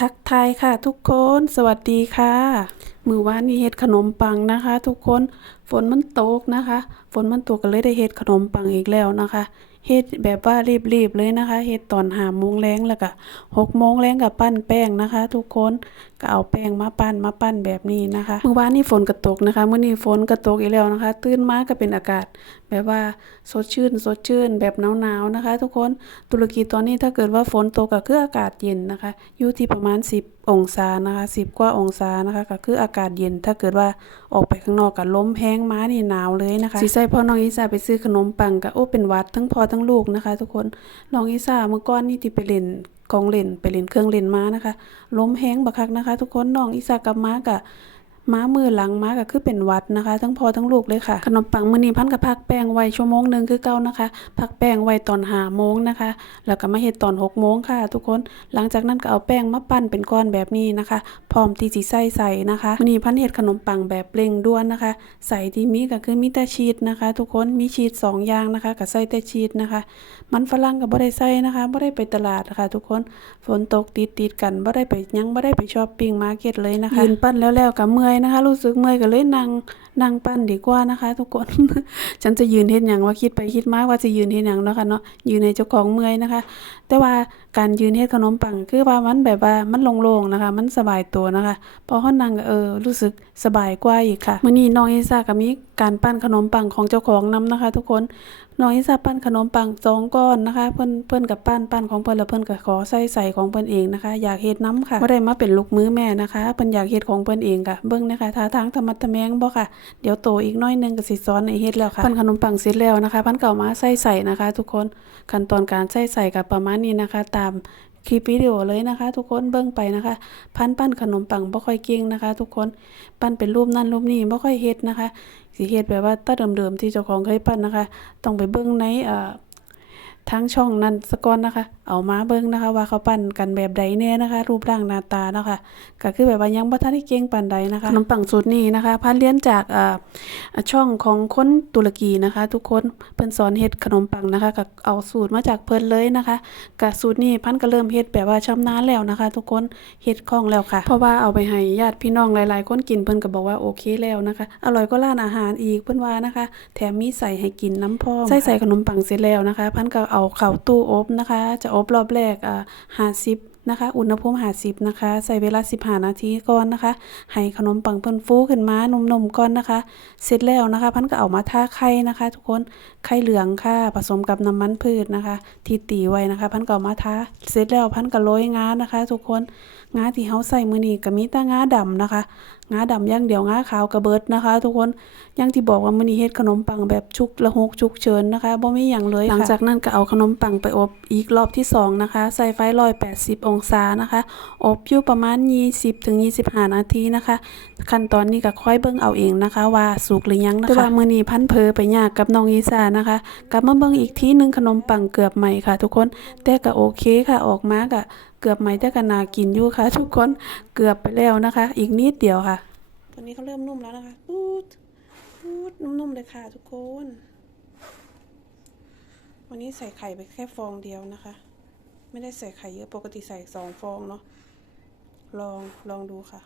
ทักทายค่ะทุกคน สวัสดีค่ะ มือวานนี้เฮ็ดขนมปังนะคะ ทุกคนฝนมันตกนะคะ ฝนมันตกก็เลยได้เฮ็ดขนมปังอีกแล้วนะคะเฮ็ดแบบว่ารีบๆเลยนะคะเฮ็ดตอนหาโมงแรงแล้วก็หกโมงแรงกับปั้นแป้งนะคะ ทุกคนก็เอาแป้งมาปั้นมาปั้นแบบนี้นะคะเมื่อวานนี้ฝนก็ตกนะคะเมื้อนี้ฝนก็ตกอีกแล้วนะคะ ตื่นมาก็เป็นอากาศ แบบว่าสดชื่น สดชื่น แบบหนาวๆนะคะ ทุกคนตุรกีตอนนี้ถ้าเกิดว่าฝนตกก็คืออากาศเย็นนะคะ อยู่ที่ประมาณ 10 องศานะคะ 10 กว่าองศานะคะก็คืออากาศเย็น ถ้าเกิดว่าออกไปข้างนอกกับล้มแห้งม้านี่หนาวเลยนะคะสิใส่พ่อน้องอิสาไปซื้อขนมปังก็โอ้เป็นวัดทั้งพ่อทั้งลูกนะคะ ทุกคนน้องอิสาเมื่อก่อนนี่ที่ไปเล่นกองเล่นไปเล่นเครื่องเล่นม้านะคะล้มแห้งบักคักนะคะ ทุกคนน้องอิสากับม้าก็ ม้ามือหลังม้าก็คือเป็นวัดนะคะ ทั้งพ่อทั้งลูกเลยค่ะ ขนมปังมื้อนี้พันกับพักแป้งไว้ชั่วโมงหนึ่งคือเก่านะคะ พักแป้งไว้ตอน5โมงนะคะ แล้วก็มาเฮ็ดตอน6โมงค่ะ ทุกคนหลังจากนั้นก็เอาแป้งมาปั้นเป็นก้อนแบบนี้นะคะ พร้อมที่สิใส่ใส่นะคะมื้อนี้พันเฮ็ดขนมปังแบบเร่งด่วนนะคะ ใส่ที่มีก็คือมีแต่ชีสนะคะ ทุกคนมีชีสสองอย่างนะคะก็ใส่แต่ชีสนะคะ มันฝรั่งก็บ่ได้ใส่นะคะบ่ได้ไปตลาดนะคะ ทุกคนฝนตกติดติดกันบ่ได้ไปยังบ่ได้ไปช้อปปิ้งมาร์เก็ตเลยนะคะยืนปั้นแล้วๆก็เมื่อยนะคะ รู้สึกเมื่อยก็เลยนั่งนั่งปั้นดีกว่านะคะ ทุกคน ฉันจะยืนเห็นอยังว่าคิดไปคิดมากว่าจะยืนเห็นอยังเนาะค่ะเนาะยืนในเจ้าของเมื่อยนะคะ แต่ว่าการยืนเห็นขนมปังคือว่ามันแบบว่ามันโล่งๆนะคะ มันสบายตัวนะคะพอเฮานั่งก็เออรู้สึกสบายกว่าอีกค่ะมื่อนี้น้องเอิซาก็มีก การปั้นขนมปังของเจ้าของนํนะคะ ทุกคนน้องอิซาปั้นขนมปังสองก้อนนะคะ เพิ่นเพิ่นกับปั้นปั้นของเพิ่อนแล้วเพิ่อนก็ขอใส่ใส่ของเพิ่อนเองนะคะ อยากเฮ็ดน้ำค่ะบ่ได้มาเป็นลูกมือแม่นะคะเพิ่นอยากเฮ็ดของเพิ่อนเองค่ะเบิ่งนะคะท่าทางธรรมะทะแมงบ่ค่ะเดี๋ยวโตอีกน้อยหนึงก็สิสอนให้เฮ็ดแล้วค่ะปั้นขนมปังเสร็จแล้วนะคะพันเก่ามาใส่ใส่นะคะ ทุกคนขั้นตอนการใส่ใส่ก็ประมาณนี้นะคะ ตาม คลิปวิดีโอเลยนะคะ ทุกคนเบิ่งไปนะคะ พันปั้นขนมปังบ่ค่อยเก่งนะคะ ทุกคนปั้นเป็นรูปนั่นรูปนี้บ่ค่อยเฮ็ดนะคะสิเฮ็ดแบบว่าตาเดิมๆที่เจ้าของเคยปั้นนะคะ ต้องไปเบิ่งในเอ่อ ทางช่องนั้นสะก่อนนะคะ เอามาเบิ่งนะคะ ว่าเขาปั้นกันแบบใดแน่นะคะ รูปร่างหน้าตาเนาะค่ะก็คือแบบว่ายังบ่ทันได้เก่งปานใดนะคะขนมปังสูตรนี้นะคะพันเรียนจากเอ่อช่องของคนตุรกีนะคะ ทุกคนเพิ่นสอนเฮ็ดขนมปังนะคะก็เอาสูตรมาจากเพิ่นเลยนะคะก็สูตรนี้พันก็เริ่มเฮ็ดแบบว่าชำนาญแล้วนะคะ ทุกคนเฮ็ดคล่องแล้วค่ะ เพราะว่าเอาไปให้ญาติพี่น้องหลาย ๆ คนกินเพิ่นก็บอกว่าโอเคแล้วนะคะ อร่อยก็ร้านอาหารอีกเพิ่นว่านะคะ แถมมีใส่ให้กินน้ำพร้อมใส่ใส่ขนมปังเสร็จแล้วนะคะ พันก็เอาเอาเข้าตู้อบนะคะ จะอบรอบแรกอ่า50 นะคะ อุณหภูมิ50นะคะ ใส่เวลา15นาทีก่อนนะคะ ให้ขนมปังเพิ่นฟูขึ้นมาหนุ่มๆก่อนนะคะ เสร็จแล้วนะคะ พันก็เอามาทาไข่นะคะ ทุกคน ไข่เหลืองค่ะ ผสมกับน้ำมันพืชนะคะ ที่ตีไว้นะคะ พันก็เอามาทา เสร็จแล้วพันก็โรยงานะคะ ทุกคน งาที่เฮาใส่มือนี้ก็มีแต่งาดำนะคะ งาดำอย่างเดียวงาขาวกระเบิดนะคะ ทุกคน อย่างที่บอกว่ามือนี้เฮ็ดขนมปังแบบชุกละหกชุกเฉินนะคะบ่มีหยังเลยค่ะหลังจากนั้นก็เอาขนมปังไปอบอีกรอบที่สองนะคะ ใส่ไฟ180องศานะคะ อบอยู่ประมาณ 20ถึง25 นาทีนะคะ ขั้นตอนนี้ก็ค่อยเบิ่งเอาเองนะคะ ว่าสุกหรือยังนะคะแต่ว่ามื้อนี้พันเพอไปยากกับน้องอีสานะคะ กลับมาเบิ่งอีกทีหนึงขนมปังเกือบใหม่ค่ะ ทุกคนแต่ก็โอเคค่ะออกมาก็เกือบใหม่แต่ก็น่ากินอยู่ค่ะ ทุกคนเกือบไปแล้วนะคะ อีกนิดเดียวค่ะ ตอนนี้เขาเริ่มนุ่มแล้วนะคะปูดปูดนุ่มๆเลยค่ะ ทุกคนวันนี้ใส่ไข่ไปแค่ฟองเดียวนะคะ ไม่ได้ใส่ไข่เยอะปกติใส่สองฟองเนาะลองลองดูค่ะ